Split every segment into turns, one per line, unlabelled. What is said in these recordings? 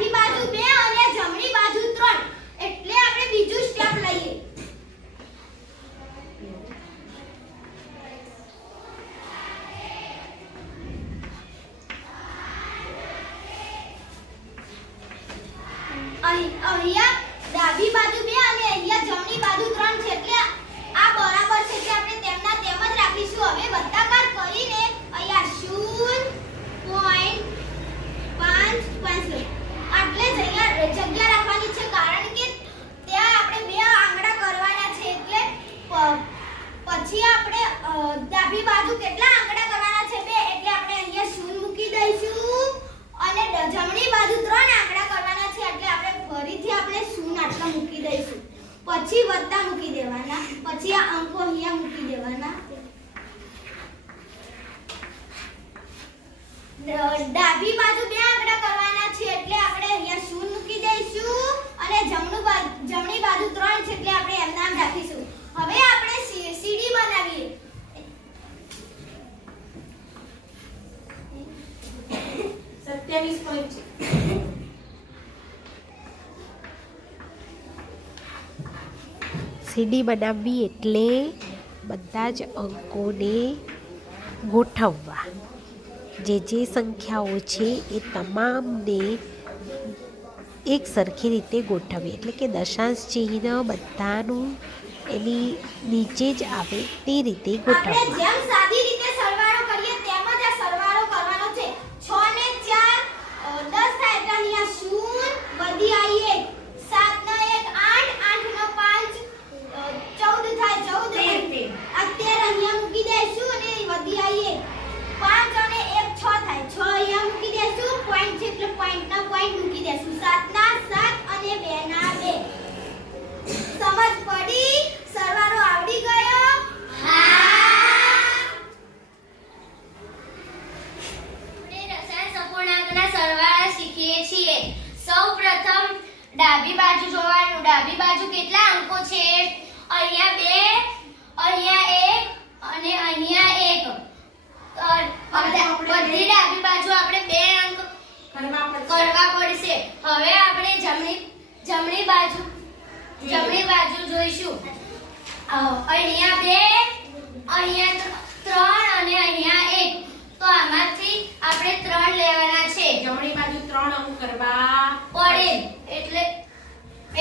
พี่ใบ સીડી
બનાવવી એટલે બધા જ અંકોને ગોઠવવા. જે જે સંખ્યાઓ છે એ તમામને એક સરખી રીતે ગોઠવવી એટલે કે દશાંશ ચિહ્ન બધાનું એની નીચે જ આવે તે રીતે ગોઠવવા
જેમ સાદી રીતે સરવાળો કરીએ તેમ જ આ સરવાળો કરવાનો છે 6 ને 4 10 થાય એટલે અહીંયા શૂન્ય વધી આવી એક 7 ને 1 8 8 નો 5 14 થાય 14
તેર, તેર.
અત્યારે અહીંયા મૂકી દઈશું અને વધી આવી એક 5 અને 1 6 થાય 6 અહીંયા મૂકી દઈશું પોઈન્ટ છે એટલે પોઈન્ટ ના પોઈન્ટ મૂકી દઈશું 7 ના 7 અને 2 ના 2 સમજ પડી સરવાળો આવડી ગયો
આપણે રસાયણ સપૂર્ણાંકના સરવાળા શીખીએ છીએ સૌપ્રથમ ડાબી બાજુ જોવાનું ડાબી બાજુ કેટલા અંકો છે અહીંયા બે અહીંયા એક અને અહીંયા એક અ, બધી ડાબી બાજુ આપણે બે અંક
કરવા પડશે
કરવા પડશે. હવે આપણે જમણી જમણી બાજુ જમણી બાજુ જોઈશું. અહીંયા બે અહીંયા ત્રણ અને અહીંયા એક. તો આમાંથી આપણે ત્રણ લેવાના છે.
જમણી બાજુ ત્રણ અંક કરવા.
પડે. એટલે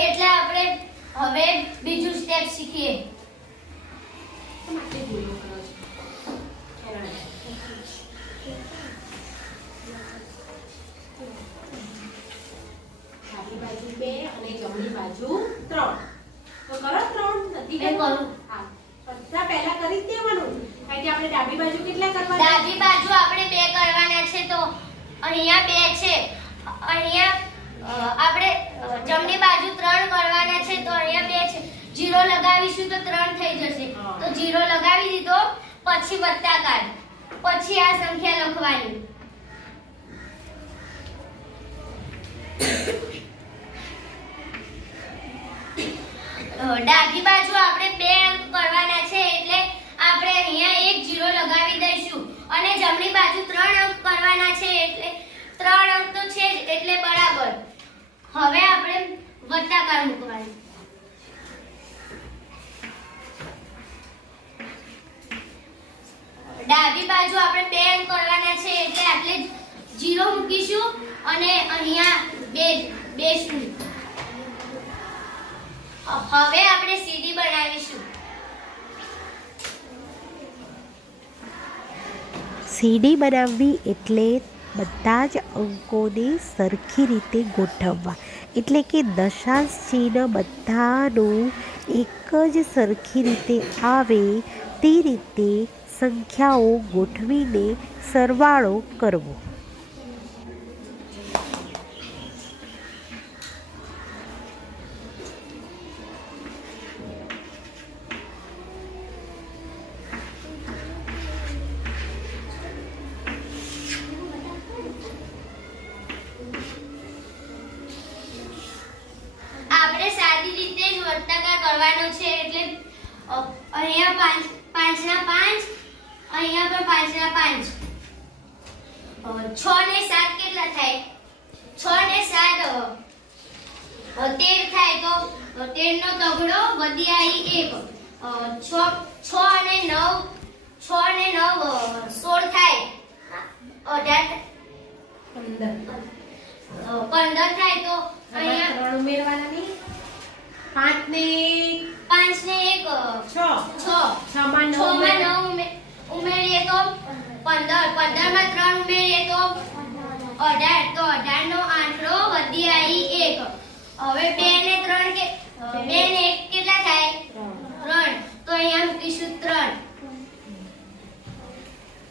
એટલે આપણે હવે બીજું સ્ટેપ શીખીએ
માટે ભૂલો કરો છો એના માટે. ડાબી બાજુ બે અને જમણી બાજુ ત્રણ તો કરો ત્રણ નથી
મેં
કરવું?
કરું.
હા બધા પહેલા કરી જ દેવાનું કારણ કે આપણે ડાબી બાજુ કેટલા કરવાના?
ડાબી બાજુ આપણે બે કરવાના છે તો અહીંયા બે છે. અહીંયા આપણે જમણી બાજુ ત્રણ કરવાના છે તો અહીંયા બે છે. જીરો લગાવીશું તો ત્રણ થઈ જશે. તો જીરો લગાવી દીધો પછી વત્તા કાઢ. પછી આ સંખ્યા લખવાની. ડાબી બાજુ આપણે બે કરવાના છે એટલે આપણે અહીંયા એક જીરો લગાવી દઈશું. અને જમણી બાજુ ત્રણ અંક કરવાના છે એટલે ત્રણ અંક તો છે જ, એટલે બરાબર. હવે આપણે વત્તાકાર મૂકવાનું. ડાબી બાજુ આપણે બે અંક કરવાના છે, એટલે આપણે જીરો મૂકીશું અને અહીંયા બે બે હવે આપણે સીડી બનાવીશું.
સીડી બનાવવી એટલે બધા જ અંકોને સરખી રીતે ગોઠવવા. એટલે કે દશાંશ ચિહ્ન બધાનું એક જ સરખી રીતે આવે તે રીતે સંખ્યાઓ ગોઠવીને સરવાળો કરવો.
કરવાનો છે એટલે અહીંયા પાંચ પાંચના પાંચ અહીંયા પણ પાંચના પાંચ. છ ને સાત કેટલા થાય? છ ને સાત તેર થાય તો તેર તેરનો તગડો વધી આવી એક છ છ અને નવ છ અને નવ સોળ થાય. અઢાર
પંદર.
થાય તો અહીંયા
ત્રણ ઉમેરવાના નહીં? પાંચ ને
પાંચ ને એક
છ.
છ.
છ માં
નવમાં
નવ
ઉમેરીએ તો પંદર પંદરમાં ત્રણ ઉમેરીએ તો અઢાર તો અઢાર નો આંકડો વધી આવી એક. હવે બે ને ત્રણ કે બે ને એક કેટલા થાય?
ત્રણ.
તો અહીંયા મૂકીશું ત્રણ.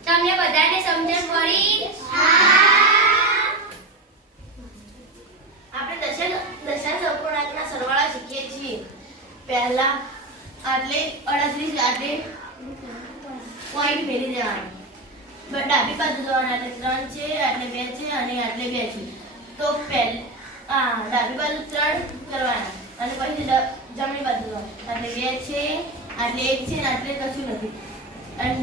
તમને બધાને સમજણ પડી?
આપણે દશાંશ દશાંશ અપૂર્ણાંકના સરવાળા શીખીએ છીએ પહેલા આટલે અડત્રીસ આટલે પોઈન્ટ ફેરી દેવાની. ડાબી બાજુ જવાના એટલે ત્રણ છે આટલે બે છે અને આટલે બે છે. તો પહેલ આ ડાબી બાજુ ત્રણ કરવાના અને પછી જમણી બાજુ જવાના. આટલે બે છે આટલે એક છે ને આટલે કશું નથી. અને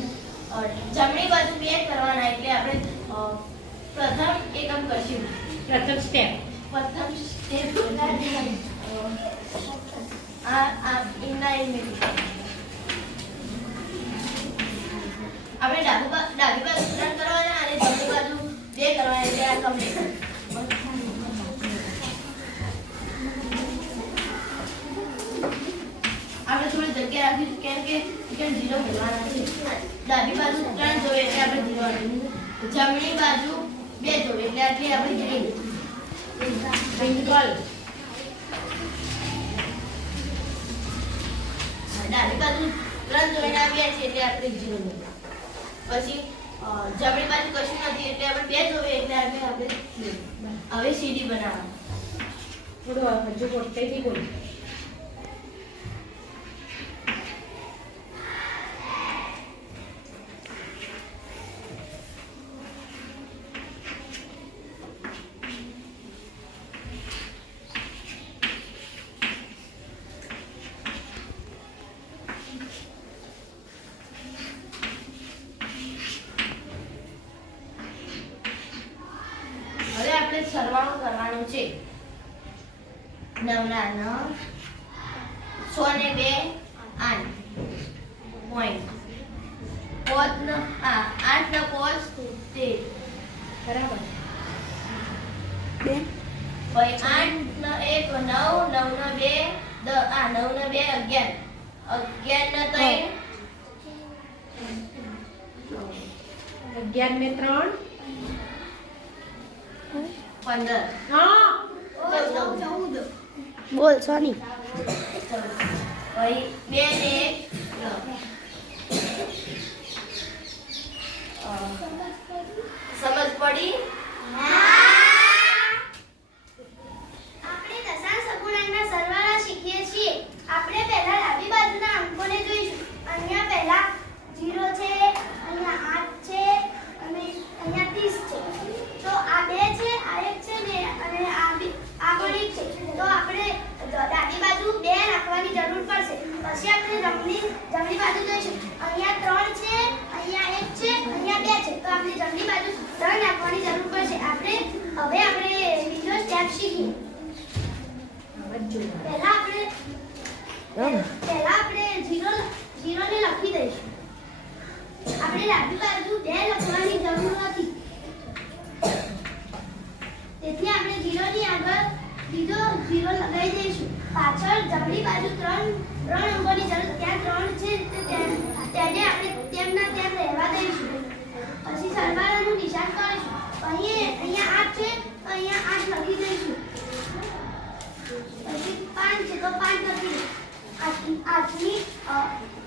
જમણી બાજુ બે કરવાના એટલે આપણે પ્રથમ એકમ કરશું.
પ્રથમ સ્ટેપ
પ્રથમ સ્ટેપ આપણે થોડી જગ્યા રાખીશું કેમ કે કેમ જીરો ભરવાના છે. ડાબી બાજુ ત્રણ જોવે એટલે આપણે જીરો જમણી બાજુ બે જોવે એટલે આટલી આપણે ગ્રીન
ટ્વિંકલ
ડાબી બાજુ ત્રણ જોઈને આવ્યા છે એટલે આપણે જીરો મૂક્યા. પછી જમણી બાજુ કશું નથી એટલે આપણે બે જોઈએ એટલે આપણે આપણે. હવે સીડી બનાવવાની
થોડું હજુ પોતેથી બોલ
હવે આપણે સરવાળો કરવાનો છે. નવના નવ સો ને બે આઠ પોઈન્ટ પોત આઠ ના પોચ તેર
બરાબર?
આઠ ન એક નવ નવ ન બે આ નવ ન બે અગિયાર. અગિયાર ન ત્રણ.
અગિયાર ને ત્રણ.
પંદર.
બોલ સોની.
બે ને સમજ પડી
આપણે દશાંશ અપૂર્ણાંકના સરવાળા શીખીએ છીએ આપણે પહેલા ડાબી બાજુના અંકોને જોઈશું અહીંયા પહેલા 0 છે અહીંયા 8 છે અને અહીંયા 30 છે તો આ બે છે આ એક છે ને અને આ બી- આ પણ એક છે તો આપણે ડ- ડાબી બાજુ બે નાખવાની જરૂર પડશે પછી આપણે જમણી બાજુ જોઈશું અહીંયા ત્રણ છે અહીંયા એક છે અહીંયા બે છે. તો આપણે જમણી બાજુ ત્રણ નાખવાની જરૂર પડશે. આપણે હવે આપણે બીજો સ્ટેપ શીખીએ. પહેલા આપણે પહેલા આપણે જીરો જીરો ને લખી દઈશું. આપણે ડાબી બાજુ બે લખવાની જરૂર નથી. તેથી આપણે જીરો ની આગળ બીજો ઝીરો લગાવી દઈશું. પાછળ જમણી બાજુ ત્રણ ત્રણ અંકોની જરૂર, ત્યાં ત્રણ છે તેને આપણે તેમના ત્યાં રહેવા દઈશું. પછી સરવાળાનું નિશાન કરીશું. અહીં, અહીંયા આઠ છે, તો અહીંયા આઠ લખી દઈશું. પછી પાંચ છે, તો પાંચ લખી આઠ- આઠની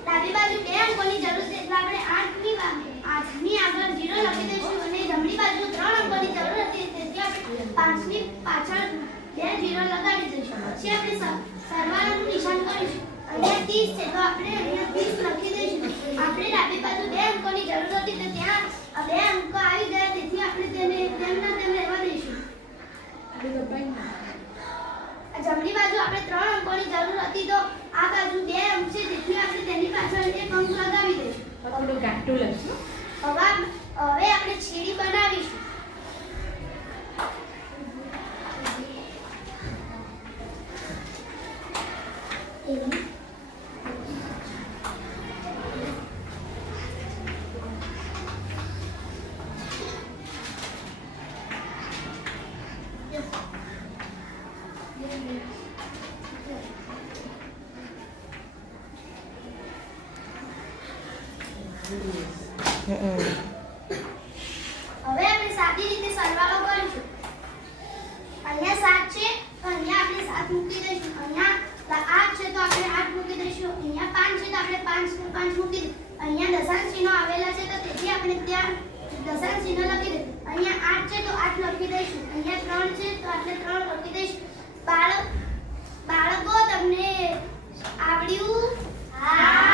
ડાબી બાજુ બે અંકોની જરૂર છે, એટલે આપણે આઠની આઠની આગળ જીરો લખી દઈશું અને જમણી બાજુ ત્રણ અંકોની જરૂર હતી, તેથી આપણે પાંચની પાછળ બે જીરો લગાડી દઈશું. પછી આપણે સરવાળાનું નિશાન કરીશું. અહીંયા ત્રીસ છે તો આપણે અહીંયા ત્રીસ લખી દઈશું. આપણે ડાબી બાજુ બે અંકોની જરૂર હતી તો ત્યાં બે અંકો આવી ગયા તેથી આપણે તેને તેમના તેમ રહેવા દઈશું. જમણી બાજુ આપણે ત્રણ અંકોની જરૂર હતી તો આ બાજુ બે અંક છે તેથી આપણે તેની પાછળ એક અંક લગાવી દઈશું.
થોડું ગાંઠું
હવે હવે આપણે છીડી બનાવીશું. હવે આપણે સાદી આવેલા છે તો તેથી આપણે ત્યાં દશાંશ ચિહ્ન લખી દઈશું. અહીંયા આઠ છે તો આઠ લખી દઈશું. અહીંયા ત્રણ છે તો આપણે ત્રણ લખી દઈશું. બાળક, બાળકો, તમને આવડ્યું? હા.